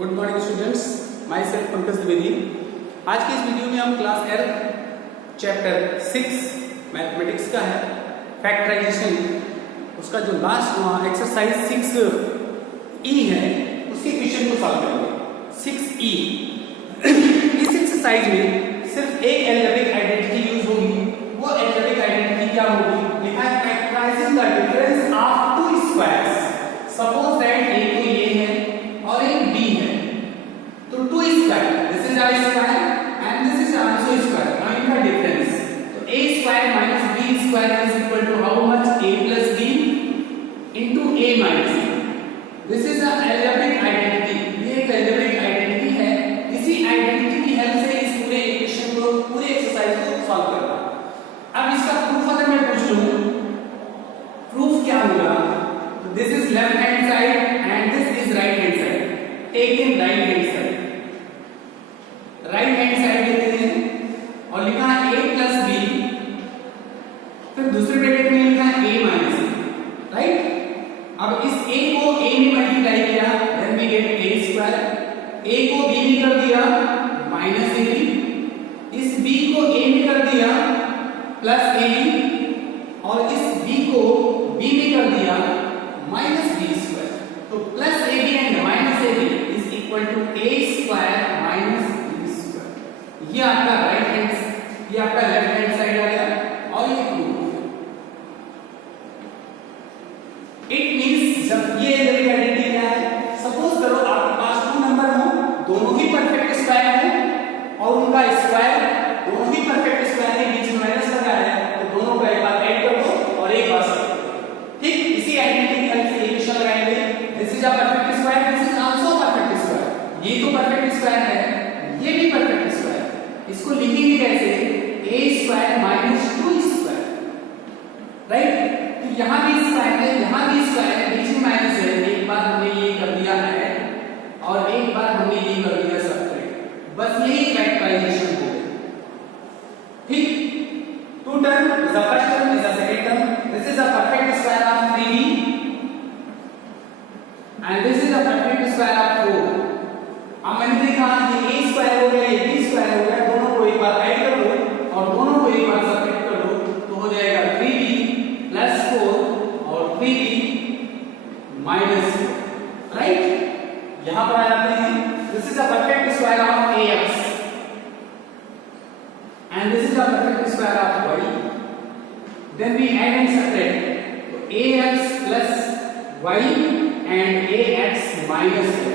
Good morning students, my self Pankaj Dwivedi. आज की इस वीडियो में हम क्लास 8 चैप्टर 6 मैथमेटिक्स का है फैक्टराइजेशन, उसका जो लास्ट एक्सरसाइज 6E है उसके क्वेश्चन को सॉल्व करेंगे। 6E इस एक्सरसाइज में सिर्फ एक एल्जेब्रिक आइडेंटिटी यूज होगी। वो एल्जेब्रिक आइडेंटिटी क्या होगी? लिखा है factorising the difference of to squares. Suppose that एक तो ये है और एक b है, तो 2 square, this is a square and this is also square. Now इनका डिफरेंस, तो a square minus b square is equal to how much? a plus b into a minus b। This is a algebraic identity, ये एक algebraic identity है। इसी identity की help से इस पूरे इक्वेशन को, पूरे एक्सरसाइज को सॉल्व करना। अब इसका प्रूफ अगर मैं पूछ लूं, प्रूफ क्या होगा? This is left hand side and this is right hand side. Take in right hand side. Right hand side लेते हैं और लिखा है a plus b, फिर दूसरे ब्रैकेट में लिखा है a minus b, राइट? अब इस a को a में मल्टीप्लाई किया, then we get a square. a को b में कर दिया minus ab, इस b को a में कर दिया plus ab और इस b को b में कर दिया माइनस बी स्क्वायर। तो plus a b and minus a b is equal to a square minus b square. ये आपका राइट हैंड, ये आपका लेफ्ट हैंड साइड आ गया और ये प्रूफ। इट मींस जब ये एल्जेब्रिक आइडेंटिटी क्या है, सपोज करो आपके पास 2 नंबर हो, दोनों ही परफेक्ट स्क्वायर हो और उनका स्क्वायर दोनों ही परफेक्ट स्क्वायर है, बीच में माइनस लगा है, तो दोनों का एक बार ऐड कर दो और एक बार सब। ठीक इसी आइडेंटिटी की हेल्प से इक्वेशन लगाएंगे। This is a perfect square, this is also perfect square. ये तो परफेक्ट स्क्वायर है, ये भी परफेक्ट स्क्वायर। इसको लिखेंगे कैसे? a square minus 2 square, right? तो यहां भी स्क्वायर है, यहां भी स्क्वायर है, बीच में माइनस है। एक बार हमने ये कर दिया है और एक बार हमने ये कर दिया सब्ट्रैक्ट। बस यही फैक्टराइजेशन हो गया। ठीक, two term is the first term is the second term. This is a perfect square of 3b and this is a perfect square of 4। अब मैंने देखा ये a स्क्वायर हो गया, ये b स्क्वायर हो गया, दोनों को एक बार ऐड कर दो और दोनों को एक बार सब्ट्रैक्ट कर दो, तो हो जाएगा 3b प्लस 4 और 3b माइनस 4, राइट? यहां पर आ जाते हैं। This is a perfect square of ax and this is a perfect square of y। Then we add and subtract, so ax plus y and ax minus y,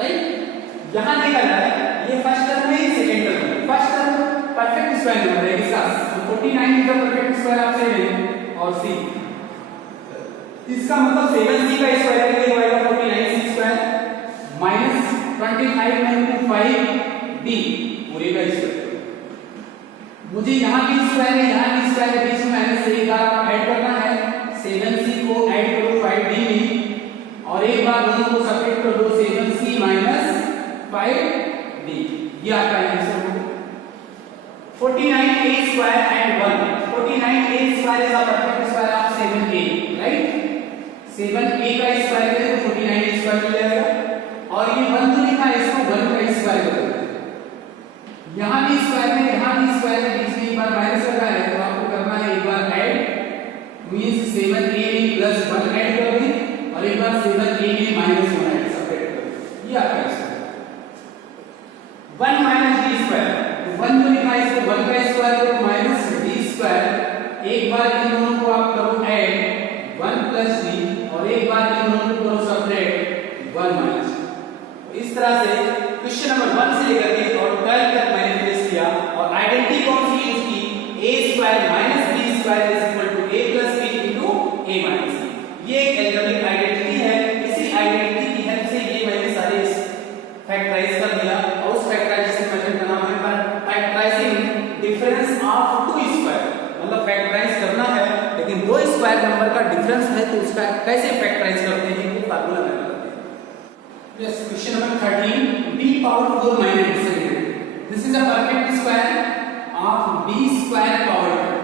right? यहाँ देखा जाए ये first term है, ये second term है। First term perfect square number है इसका, तो 49 is the perfect square of 7 और c। इसका मतलब 7c का स्क्वायर कितना होगा? 49c square minus 25 into 5d पूरे का स्क्वायर। मुझे यहाँ भी स्क्वायर है, यहाँ भी स्क्वायर है, बीच में माइनस से एक बार ऐड करना है। 7c को ऐड करो 5d में और एक बार दोनों को सब्ट्रैक्ट कर दो, 7c माइनस 5d। ये आपका आंसर होगा 49a square and 1। 49a square is the perfect square of 7a, right? 7a का स्क्वायर है तो 49a स्क्वायर मिल जाएगा और ये 1 तो लिखा है, इसको 1 का स्क्वायर कर दो। यहाँ भी स्क्वायर है, यहाँ भी स्क्वायर है, बीच में एक बार माइनस लगा है, तो आपको करना है एक बार ऐड, मींस 7a में प्लस 1 ऐड कर दें और एक बार 7a में माइनस 1 ऐड सब्ट्रैक्ट कर दें। ये आपका आंसर है 1 माइनस d स्क्वायर। तो 1 जो लिखा है इसको 1 का स्क्वायर करो माइनस d स्क्वायर। एक बार इन दोनों को आप करो ऐड 1 प्लस d और एक बार इन दोनों को करो सब्ट्रैक्ट 1 माइनस। तो इस तरह से क्वेश्चन नंबर 1 से लेकर के और 12 तक मैंने फिनिश किया और आइडेंटिटी कौन सी यूज की? a square minus b square is equal to a plus b into a minus b। ये एक एल्जेब्रिक आइडेंटिटी है। इसी आइडेंटिटी की हेल्प से ये मैंने सारे फैक्टराइज कर दिया और उस फैक्टराइजेशन मेथड का नाम है factorising difference of two square. मतलब फैक्टराइज करना है लेकिन दो स्क्वायर नंबर का डिफरेंस है, तो उसका कैसे फैक्टराइज करते हैं ये फार्मूला में बताते हैं। Yes, question number 13, b power 4 minus 600. This is a perfect square of b square power 2.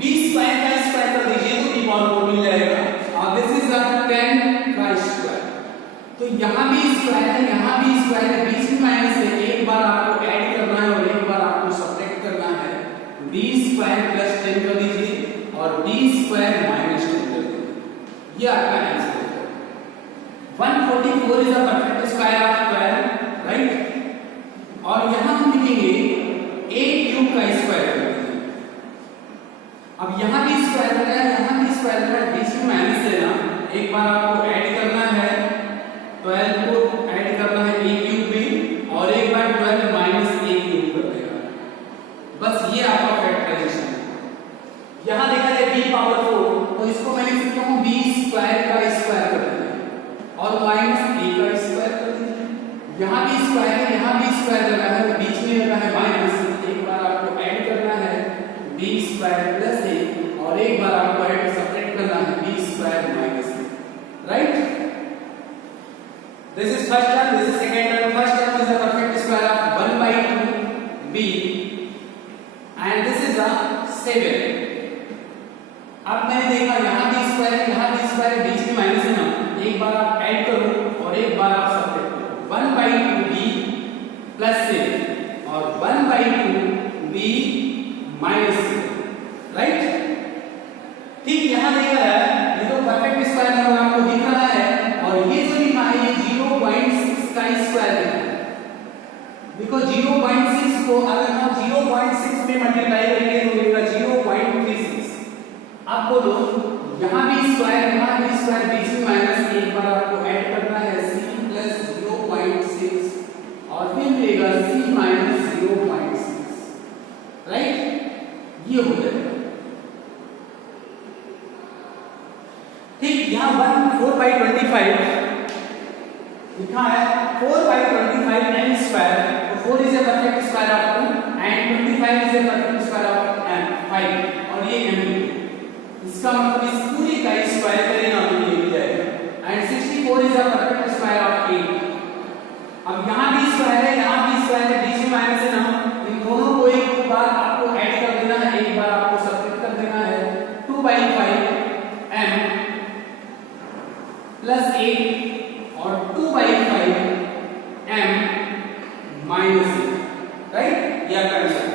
b square का स्क्वायर कर दीजिए तो b power 4 मिल जाएगा और this is a 10 का स्क्वायर। तो यहाँ भी स्क्वायर है, यहाँ भी स्क्वायर है, बीच में माइनस है। एक बार आपको ऐड करना है और एक बार आपको सब्ट्रैक्ट करना है। बी स्क्वायर प्लस 10 कर दीजिए और बी स्क्वायर माइनस 10 कर दीजिए। ये आपका आंसर है। 144 is a perfect square of 12, right. और यहाँ हम लिखेंगे a क्यूब का स्क्वायर कर दीजिए। अब यहाँ भी स्क्वायर लगा है, यहाँ भी स्क्वायर लगा है, बीच में माइनस है ना। एक बार आपको ऐड करना है, 12 को ऐड करना है a क्यूब में और एक बार 12 माइनस a क्यूब कर देगा। बस ये आपका फैक्टराइजेशन है। यहाँ देखा जाए b पावर 4, तो इसको मैं लिख सकता हूँ b स्क्वायर का स्क्वायर कर दीजिए और माइनस a का स्क्वायर कर दीजिए। यहाँ भी स्क्वायर है, यहाँ भी स्क्वायर लगा है, बीच में लगा है माइनस। एक बार आपको ऐड करना है b स्क्वायर प्लस a और एक बार आपको ऐड सब्ट्रैक्ट करना है b square minus a, right. This is first term, this is second term. First term is the perfect square of 1 by 2b and this is a 7. अब मैंने देखा यहाँ भी स्क्वायर है, यहाँ भी स्क्वायर है, बीच में माइनस है ना। एक बार आप ऐड करो और एक बार आप सब्ट्रैक्ट करो। 1 by 2b प्लस 7 और 1 by 2b माइनस 7, राइट। ठीक यहाँ देखा है, ये तो परफेक्ट स्क्वायर नंबर आपको दिख रहा है और ये जो लिखा है ये 0.6 का स्क्वायर है। देखो 0.6 को अगर हम 0.6 में मल्टीप्लाई करेंगे तो मिलेगा 0.36। अब बोलो यहाँ भी स्क्वायर, यहाँ भी स्क्वायर, बीच में माइनस। एक बार आपको ऐड करना है c प्लस 0.6 और फिर मिलेगा c माइनस 0.6, राइट। ये हो जाएगा। ठीक, यहाँ 4 by 25 लिखा है। 4 by 25 m स्क्वायर, तो 4 is a perfect square of 2 and 25 is a perfect square of 5 और ये m। इसका मतलब इस पूरी का स्क्वायर करें ना तो ये मिल जाएगा। And 64 is a perfect square of 8। अब यहाँ भी स्क्वायर है, यहाँ भी स्क्वायर है, बीच में माइनस है ना। इन दोनों को एक बार आपको ऐड कर देना है, एक बार आपको सब्ट्रैक्ट कर देना है। 2 by 5 m प्लस 8 और 2 by 5 m माइनस 8, राइट। ये आपका आंसर है।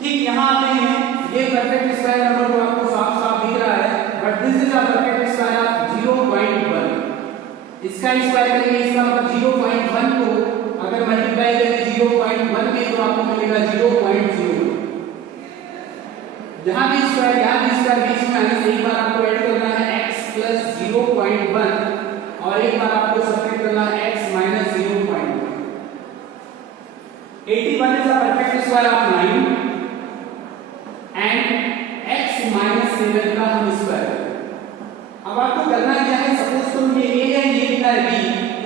ठीक, यहाँ आते हैं, ये परफेक्ट स्क्वायर नंबर तो आपको साफ साफ दिख रहा है, but this is a perfect square of 0.1। इसका स्क्वायर करेंगे, इसका मतलब 0.1 को अगर मल्टीप्लाई करेंगे 0.1 में तो आपको मिलेगा 0.0। यहाँ भी स्क्वायर, यहाँ भी स्क्वायर, बीच में माइनस। एक बार आपको ऐड करना है x प्लस 0.1 और एक बार आपको सब्ट्रैक्ट करना है x minus 0.1। 81 is a perfect square of 9 and x minus 7 का हम स्क्वायर। अब आपको करना क्या है, सपोज तो ये a है, ये लिखा है b,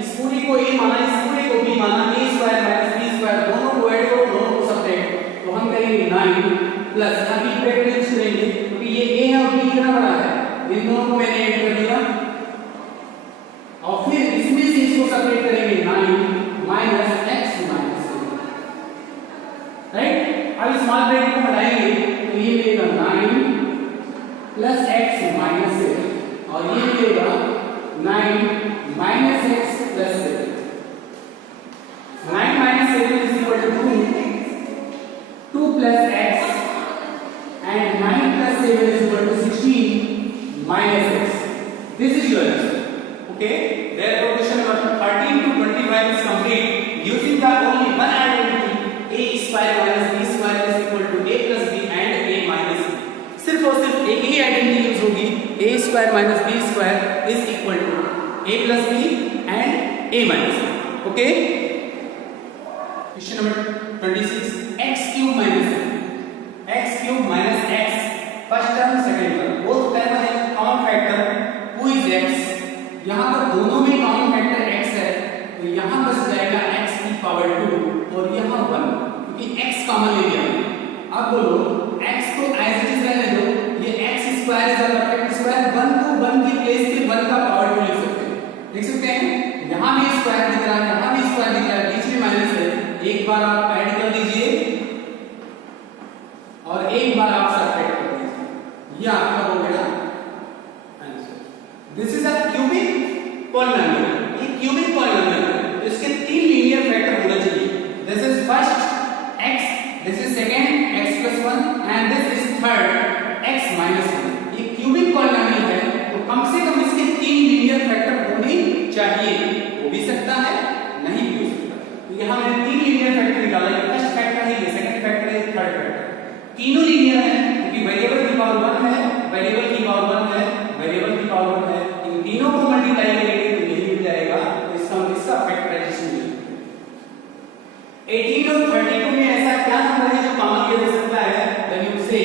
इस पूरी को a माना, इस पूरी को b माना। a square minus b square दोनों को ऐड करो, दोनों को सब्ट्रैक्ट, तो हम करेंगे 9 प्लस यहाँ b ब्रैकेट यूज करेंगे क्योंकि ये a है और b कितना बड़ा है, इन दोनों को मैंने ऐड कर दिया और फिर इसमें से इसको सब्ट्रैक्ट करेंगे 9 माइनस x माइनस 7, राइट। अब स्मॉल ब्रैकेट को हटाएंगे तो ये मिलेगा 9 प्लस x माइनस 7 और ये मिलेगा 9 minus x plus 7। 9 minus 7 is equal to 2 plus x and 9 plus 7 is equal to 16 minus x. This is your answer. Okay. Therefore, question number 13 to 25 is complete using the only one identity a square minus b square is equal to a plus b and a minus b. सिर्फ और सिर्फ एक ही identity use होगी, a square minus b square is equal to a plus b and a minus b. Okay. Question number 26, x cube minus x cube minus x, first term second term, both term है common factor who is x। यहाँ पर दोनों में common factor x है तो यहाँ बच जाएगा x की पावर 2 और यहाँ 1 क्योंकि x कॉमन ले लिया। अब बोलो x को एज इट इज रहने दो, ये x square is a perfect square. 1 को 1 की प्लेस पे 1 का पावर 2 लिख सकते हैं। यहाँ भी स्क्वायर दिख रहा है, यहाँ भी स्क्वायर दिख रहा है, बीच में माइनस है। एक बार आप ऐड कर दीजिए और एक बार आप सब्ट्रैक्ट कर दीजिए, ये आपका हो गया answer. This is a cubic polynomial. ये cubic first x, this is second x plus 1 and this is third x minus 1। ये क्यूबिक पॉलिनोमियल है तो कम से कम इसके 3 लीनियर फैक्टर होने चाहिए। हो भी सकता है, नहीं भी हो सकता। तो यहाँ मैंने 3 लीनियर फैक्टर निकाला। ये फर्स्ट फैक्टर है, ये सेकंड फैक्टर है, थर्ड फैक्टर। तीनों लीनियर है क्योंकि वेरिएबल की पावर 1 है, वेरिएबल की पावर 1 है, वेरिएबल की पावर 1 है। इन तीनों को मल्टीप्लाई करेंगे तो यही मिल जाएगा। तो इसका फैक्टराइजेशन 18 और 32 में ऐसा क्या नंबर है जो कॉमन लिया जा सकता है? देन यू से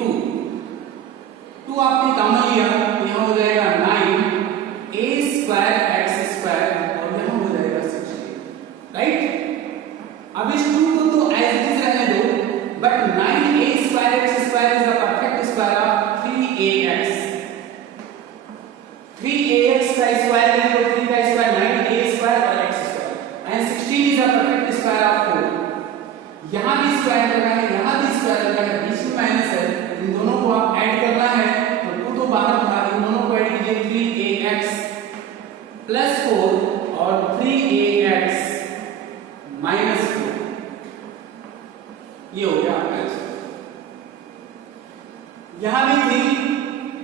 2 आपने कॉमन लिया तो यहां हो जाएगा 9 a स्क्वायर x स्क्वायर और यहां हो जाएगा 16, राइट। अब इस 2 को तो एज इट इज रहने दो, but 9a square x square is the perfect square of 3ax। 3ax का स्क्वायर है तो 3 का स्क्वायर 9a स्क्वायर और x square and 16 is the perfect square of 4। यहां भी स्क्वायर लगा है, यहां भी स्क्वायर लगा है, बीच में माइनस है। इन दोनों को आप ऐड करना है तो 2 तो बाहर था, इन दोनों को ऐड कीजिए 3ax प्लस 4 और 3ax माइनस 4। ये हो गया आपका आंसर। यहां भी 3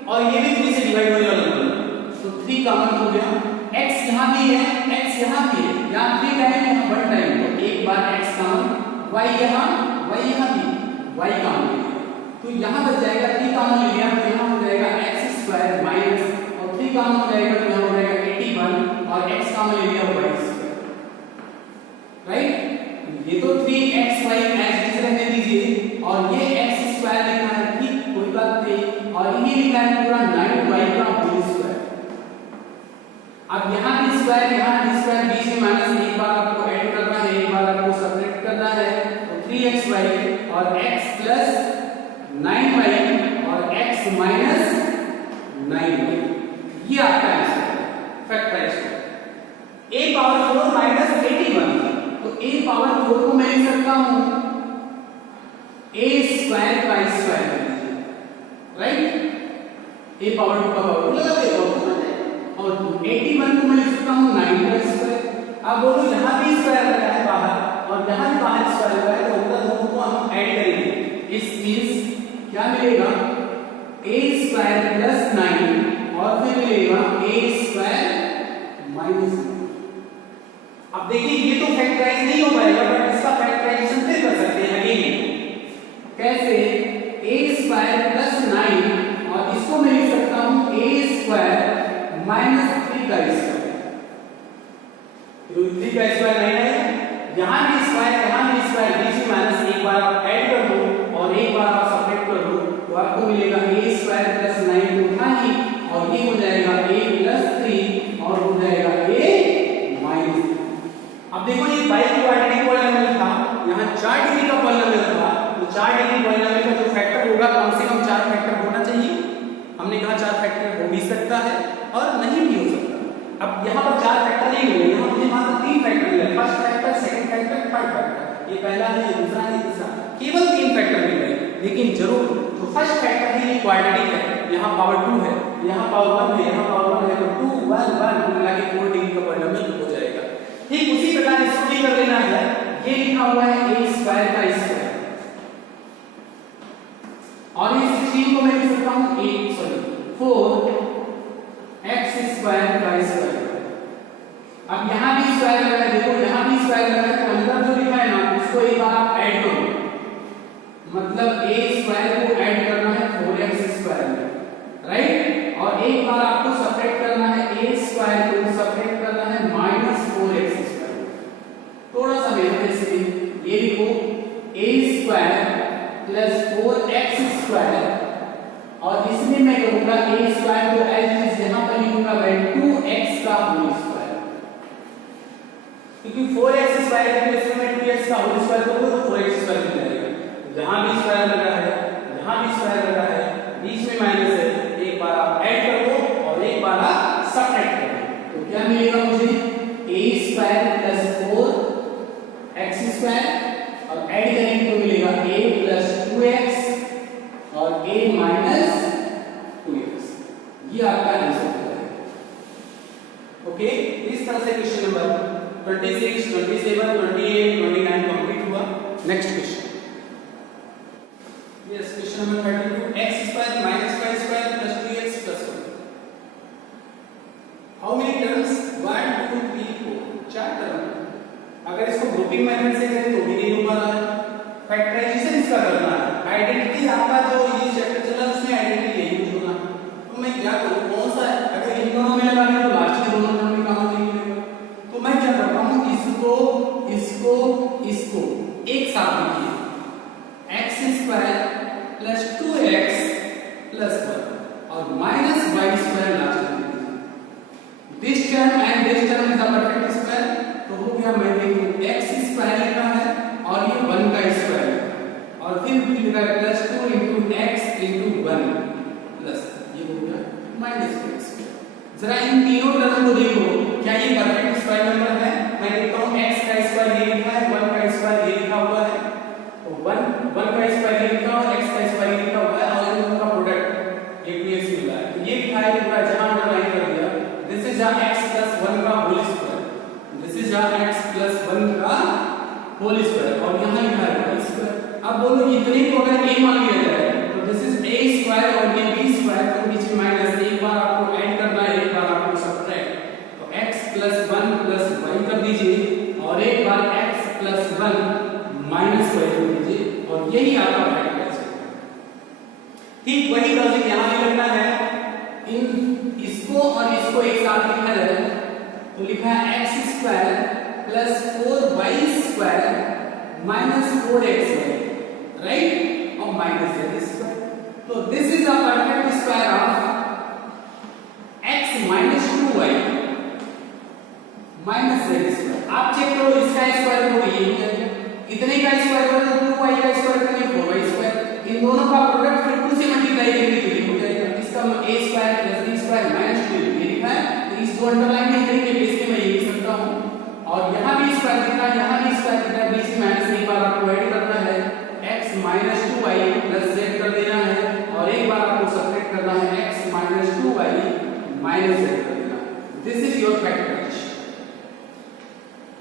और ये भी 3 से डिवाइड होने वाला नंबर, तो 3 कॉमन हो गया। x यहां भी है, x यहां भी है, यहां 3 टाइम यहां 1 टाइम, तो एक बार x कॉमन, y यहां भी y कॉमन। तो यहां बच जाएगा 3 कॉमन ले लिया तो यहां हो जाएगा x स्क्वायर माइनस और 3 कॉमन हो जाएगा तो यहां हो जाएगा 81 और x कॉमन ले लिया y स्क्वायर, राइट। ये तो 3xy एज इट रहने दीजिए और ये x स्क्वायर लिखना है, ठीक, कोई बात नहीं। और ये लिखना है पूरा 9y का होल स्क्वायर। अब यहाँ भी स्क्वायर, यहाँ भी स्क्वायर, बीच में माइनस, एक बार आपको ऐड करना है, एक बार आपको सब्ट्रैक्ट करना है। तो 3xy और x प्लस 9y और x माइनस 9y, ये आपका आंसर है फैक्टराइजेशन। a पावर 4 माइनस 81, तो a पावर 4 को मैं लिख सकता हूँ a स्क्वायर का स्क्वायर, राइट। a पावर 2 का पावर 2 लगा देगा और 81 को मैं लिख सकता हूँ 9 का स्क्वायर। अब बोलो यहाँ भी स्क्वायर लगा है बाहर और यहाँ भी बाहर स्क्वायर लगा है, तो उनका दोनों को हम ऐड करेंगे। इस मींस क्या मिलेगा? a स्क्वायर प्लस 9 और फिर मिलेगा a स्क्वायर माइनस 9। अब देखिए ये तो फैक्टराइज नहीं हो पाएगा, बट इसका फैक्टराइजेशन फिर कर सकते हैं अगेन। कैसे? a स्क्वायर प्लस 9 और इसको मैं लिख सकता हूँ a स्क्वायर माइनस 3 का स्क्वायर। 3 का स्क्वायर नहीं है, यहाँ भी स्क्वायर, यहाँ भी स्क्वायर, बीच में माइनस, एक बार आप ऐड कर दो और एक बार आप सब्ट्रैक्ट कर दो तो आपको मिलेगा a स्क्वायर प्लस 9 उठा ही और ये हो जाएगा a प्लस 3 और हो जाएगा a माइनस 3। अब देखो ये बाई क्वाड्रेटिक पॉलिनोमियल था, यहाँ 4 डिग्री का पॉलिनोमियल था, तो 4 डिग्री पॉलिनोमियल का जो फैक्टर होगा कम से कम 4 फैक्टर होना चाहिए। हमने कहा 4 फैक्टर हो भी सकता है और नहीं भी हो सकता। अब यहाँ पर 4 फैक्टर नहीं मिले, यहाँ मुझे मात्र 3 फैक्टर मिले, first factor, second factor, third factor. ये पहला है, ये दूसरा है, तीसरा, केवल 3 फैक्टर मिल रहे। लेकिन जरूर तो फर्स्ट फैक्टर है, ये क्वाड्रेटिक है, यहाँ पावर 2 है, यहाँ पावर 1 है, यहाँ पावर 1 है, तो 2 1 1 मिला के 4 डिग्री का पॉलिनोमियल हो जाएगा। ठीक उसी प्रकार इसको भी कर लेना है। ये लिखा हुआ है a स्क्वायर का स्क्वायर और ये 16 को मैं लिख सकता हूँ 4x स्क्वायर का स्क्वायर। अब यहाँ भी स्क्वायर लगा है, देखो यहाँ भी स्क्वायर लगा है, तो अंदर जो लिखा है ना उसको एक बार आप ऐड करो, मतलब a स्क्वायर को ऐड करना है 4x स्क्वायर में, राइट। और एक बार आपको सब्ट्रैक्ट करना है a स्क्वायर को सब्ट्रैक्ट करना है माइनस 4x स्क्वायर। थोड़ा सा मेहनत से ये लिखो a square plus 4x square और इसमें मैं कहूंगा a स्क्वायर को एज इट इज यहां पर लिखूंगा मैं 2x का होल स्क्वायर, क्योंकि 4x स्क्वायर के प्लेस में 2x का होल स्क्वायर करोगे तो 4x स्क्वायर मिल जाएगा। जहां भी स्क्वायर लगा है, यहां भी स्क्वायर लगा है, बीच में माइनस है, एक बार आप ऐड कर दो और एक बार आप सब्ट्रैक्ट कर दो, तो क्या मिलेगा मुझे? a square plus 4x square और ऐड करेंगे तो मिलेगा a प्लस 2x और a माइनस 2x। ये आपका आंसर हो जाएगा। ओके, इस तरह से क्वेश्चन नंबर 26, 27, 28, 29 कंप्लीट हुआ। Next question, yes question number 32, x square minus y square plus 2x plus 1, how many terms 1 2 3 4, 4 term. अगर इसको ग्रुपिंग मेथड से करें तो भी नहीं हो पा रहा है, फैक्टराइजेशन इसका करना है। आइडेंटिटी आपका जो ये चैप्टर चला उसमें आइडेंटिटी यही यूज होना, तो मैं क्या करूं, कौन सा है, अगर इन दोनों में लगा तो लास्ट के दोनों टर्म में काम नहीं मिलेगा, तो मैं क्या करता हूं, इसको इसको इसको एक साथ लिखिए, x square plus 2x plus 1 और माइनस y स्क्वायर लास्ट में लिखिए। This term and this term is a perfect square, तो हो गया, मैं देखूं x स्क्वायर लिखा है और ये 1 का स्क्वायर और फिर लिखा है plus 2 into x into 1 plus ये हो गया माइनस x स्क्वायर। जरा इन तीनों टर्म को देखो, क्या ये परफेक्ट स्क्वायर नंबर है? मैं देखता हूं x का स्क्वायर ये लिखा है, 1 का स्क्वायर ये लिखा हुआ है, तो 1 का स्क्वायर ये लिखा और x का स्क्वायर ये लिखा हुआ है और इन दोनों का प्रोडक्ट एक प्लेस में मिला है, तो ये लिखा है पूरा जहां अंडरलाइन कर दिया, दिस इज x plus 1 का whole square, this is x plus 1 का होल स्क्वायर और यहां लिखा है y स्क्वायर। अब बोलो इतने को अगर a मान लिया जाए तो दिस इज a स्क्वायर और ये b स्क्वायर, तो बीच में माइनस, एक बार आपको ऐड करना है, एक बार आपको सब्ट्रैक्ट, तो x plus 1 plus y कर दीजिए और एक बार x plus 1 minus y कर दीजिए और यही आपका फैक्टराइजेशन। ठीक वही लॉजिक यहां भी लगना है, इन इसको और इसको एक साथ लिखा जाए तो लिखा है x square plus 4y square minus 4xy, right, और माइनस z स्क्वायर, तो this is a perfect square of x minus 2y minus z square. आप चेक करो, इसका स्क्वायर तो ये हो जाएगा, इतने का स्क्वायर करो तो 2y का स्क्वायर करेंगे 4y स्क्वायर, इन दोनों का प्रोडक्ट फिर 2 से मल्टीप्लाई करेंगे तो ये हो जाएगा, इसका a square plus b square minus 2 ये लिखा है, तो इस दो अंडरलाइन में करेंगे बेस के मैं ये लिख सकता हूं, और यहां भी स्क्वायर लिखा है, यहां भी स्क्वायर लिखा है, बीच में माइनस एक बार आपको ऐड करना है, x minus 2y plus z कर देना है और एक बार आपको सब्ट्रैक्ट करना है, x minus 2y minus z कर देना। This is your factorisation.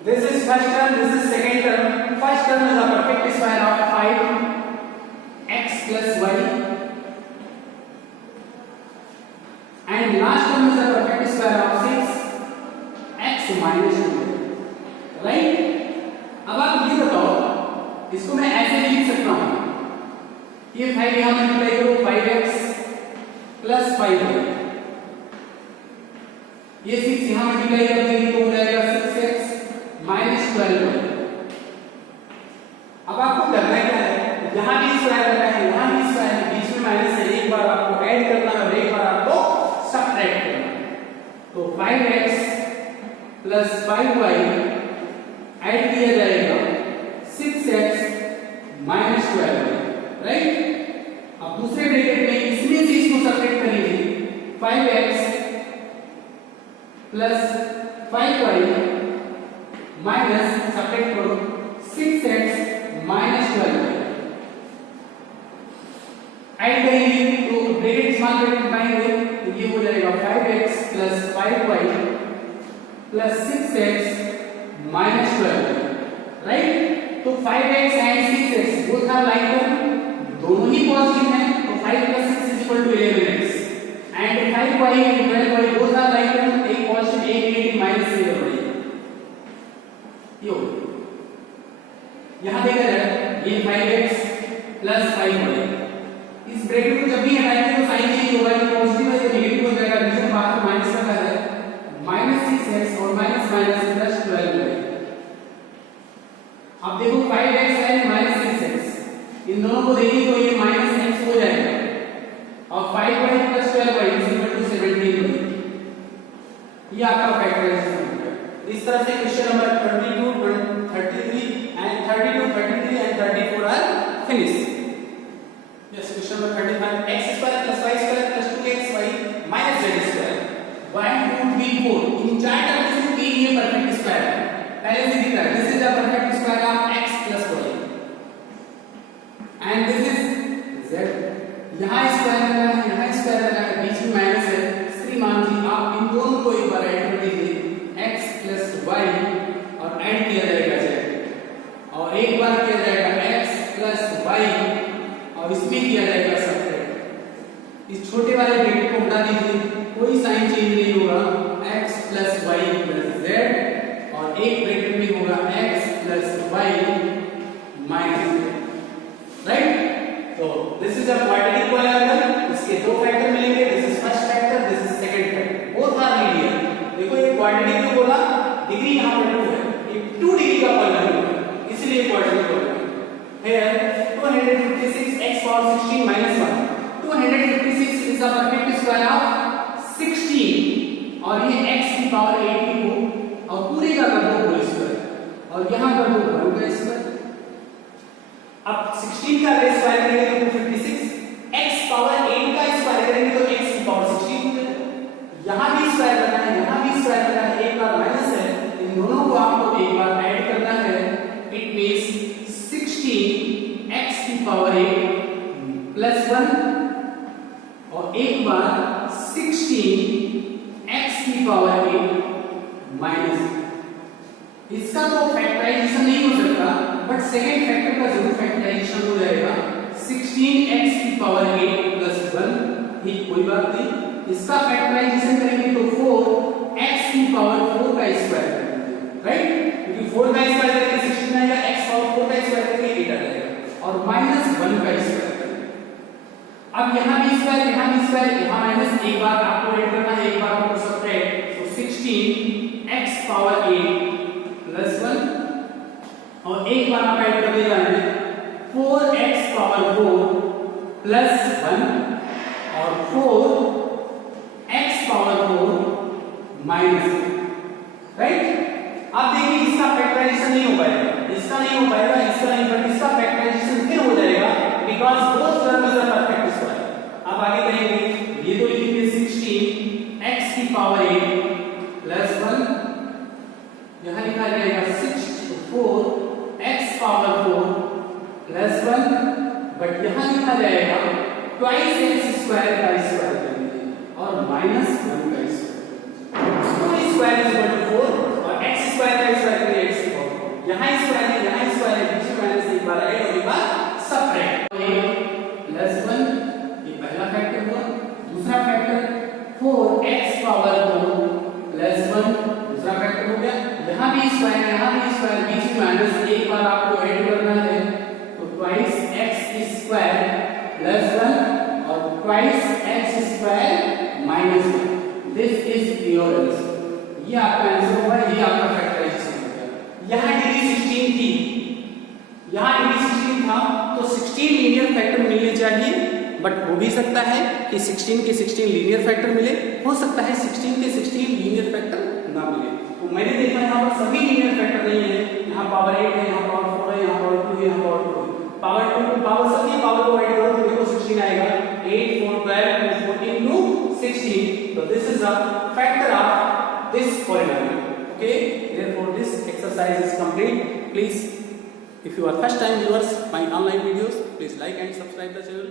This is first term, this is second term. First term is a perfect square of 5x plus y, and last term is a perfect square of 6x minus 2, right? अब आप ये बताओ, इसको मैं ऐसे लिख सकता हूं, ये 5 यहां मल्टीप्लाई करो 5x plus 5y, ये 6 यहां मल्टीप्लाई कर देंगे तो हो जाएगा 6x माइनस 12y। अब आपको करना क्या है, यहां भी स्क्वायर करना है, यहां भी स्क्वायर है, बीच में माइनस है, एक बार आपको ऐड करना है और एक बार आपको सब्ट्रैक्ट करना है, तो 5x प्लस 5y ऐड किया जाएगा 6x माइनस 12y, राइट। अब दूसरे ब्रैकेट में इसमें से इसको सब्ट्रैक्ट करेंगे, 5x plus 5y minus subtract करो 6x माइनस 12y, ऐड करेंगे तो ब्रैकेट स्मॉल ब्रैकेट बनाएंगे तो ये हो जाएगा 5x plus 5y plus 6x minus 12y, right. तो 5x and 6x both are like term, दोनों ही पॉजिटिव हैं, तो 5 plus 6 is equal to 11x and 5y and 12y both are like term, एक पॉजिटिव एक नेगेटिव माइनस से हो रही है, यो यहां देखा जाए ये 5x प्लस 5y, इस ब्रैकेट को जब भी हटाएंगे तो साइन चेंज होगा, ये पॉजिटिव है तो नेगेटिव हो जाएगा, रीजन बाहर माइनस का है, माइनस 6x और माइनस माइनस प्लस 12y। अब देखो 5x एंड माइनस 6x, इन दोनों को देखिए तो ये माइनस x हो जाएगा और 5y plus 12y is equal to 17, ये आपका फैक्टराइजेशन हो गया। इस तरह से question number 22, 33 and 32, 33 and 34 are finished. Yes, question number 35, x square plus y square plus 2xy minus z square, 1 2 3 4, इन चार टर्म में से तीन ये परफेक्ट स्क्वायर है, पहले से दिख रहा है, this is the perfect square of x plus y and this is z, यहां स्क्वायर लगा है, यहां स्क्वायर लगा है, बीच में माइनस है, श्रीमान जी आप इन दोनों को एक बार ऐड कर दीजिए, x plus y और ऐड किया जाएगा z और एक बार किया जाएगा अब इसमें किया जाएगा सब्ट्रैक्ट। इस छोटे वाले ब्रैकेट को हटा दीजिए, कोई साइन चेंज नहीं होगा, x plus Y plus Z, और एक ब्रैकेट में होगा x plus Y minus Z, right. तो this is a quadratic polarity, इसके दो फैक्टर मिलेंगे, this is first factor, this is second factor, both are linear. देखो ये क्वाड्रेटिक क्यों बोला, डिग्री यहां पर 2 है, ये 2 डिग्री का पोलैरिटी है, इसलिए quadratic polarity. Here 256 x power 16 minus 1, 256 is the perfect square of 16, और ये x की पावर 18 को और पूरे का कर दो होल स्क्वायर, और यहां कर दो 1 का स्क्वायर। अब 16 का बेस स्क्वायर करेंगे तो 256, x पावर 8 का स्क्वायर करेंगे तो x की पावर 16 हो जाएगा। यहां भी स्क्वायर करना है, यहां भी स्क्वायर करना है, एक बार माइनस है, इन दोनों को आपको एक बार ऐड करना है। इट मींस 16 x की पावर 8 प्लस 1, और एक बार 16 x की पावर 8 माइनस। इसका तो फैक्टराइजेशन नहीं हो सकता, बट सेकेंड फैक्टर का जरूर फैक्टराइजेशन हो जाएगा। 16x की पावर 8 प्लस 1, ठीक कोई बात नहीं, इसका फैक्टराइजेशन करेंगे तो 4x की पावर 4 का स्क्वायर करेंगे, राइट, क्योंकि 4 का स्क्वायर करेंगे 16 आएगा, x पावर 4 का स्क्वायर करेंगे 8 आ जाएगा, और माइनस 1 का स्क्वायर करेंगे। अब यहां भी स्क्वायर, यहां भी स्क्वायर, यहां माइनस, एक बार आपको ऐड करना है, एक बार आपको सब्ट्रैक्ट, तो 16x पावर 8 प्लस 1, और एक बार आप ऐड कर देगा 4x पावर 4 प्लस 1, और 4x पावर 4 माइनस, राइट। अब देखिए इसका फैक्टराइजेशन नहीं हो पाएगा, इसका नहीं हो पाएगा, इसका नहीं, बट इसका फैक्टराइजेशन फिर हो जाएगा, because both terms are perfect square. अब आगे करेंगे, ये तो लिखेंगे 16x की पावर 8 प्लस 1, यहां लिखा जाएगा 4x पावर 4 प्लस 1, बट यहां लिखा जाएगा ट्वाइस x स्क्वायर का स्क्वायर करेंगे, और माइनस 1 का square. 2 square is equal to 4, और x स्क्वायर का स्क्वायर करेंगे x की पावर, यहां स्क्वायर है, यहां स्क्वायर है, बीच में माइनस, एक बार ऐड और एक बार सबट्रैक्ट। 8 प्लस 1, ये पहला फैक्टर हुआ। दूसरा फैक्टर 4x पावर 4 प्लस 1, दूसरा फैक्टर हो गया। यहां भी स्क्वायर, यहां भी स्क्वायर, बीच में माइनस, एक बार आपको ऐड करना है, तो ट्वाइस x स्क्वायर प्लस 1 और twice x square minus 1। This is your answer, ये आपका आंसर होगा, ये आपका फैक्टराइजेशन हो गया। यहां डिग्री 16 थी, यहां डिग्री 16 था, तो 16 लीनियर फैक्टर मिलने चाहिए, बट हो भी सकता है कि 16 के 16 लीनियर फैक्टर मिले, हो सकता है 16 के 16 लीनियर फैक्टर ना मिले। तो मैंने देखा यहाँ पर सभी लीनियर फैक्टर नहीं है, यहाँ पावर 8 है, यहाँ पावर 4 है, यहाँ पावर 2 है, यहाँ पावर 2 है, पावर 2 पावर सभी पावर को ऐड करो तो देखो 16 आएगा, 8 4 12 2 14 2 16, so this is a factor of this polynomial. Okay, therefore this exercise is complete. Please, if you are first time viewers my online videos, please like and subscribe the channel.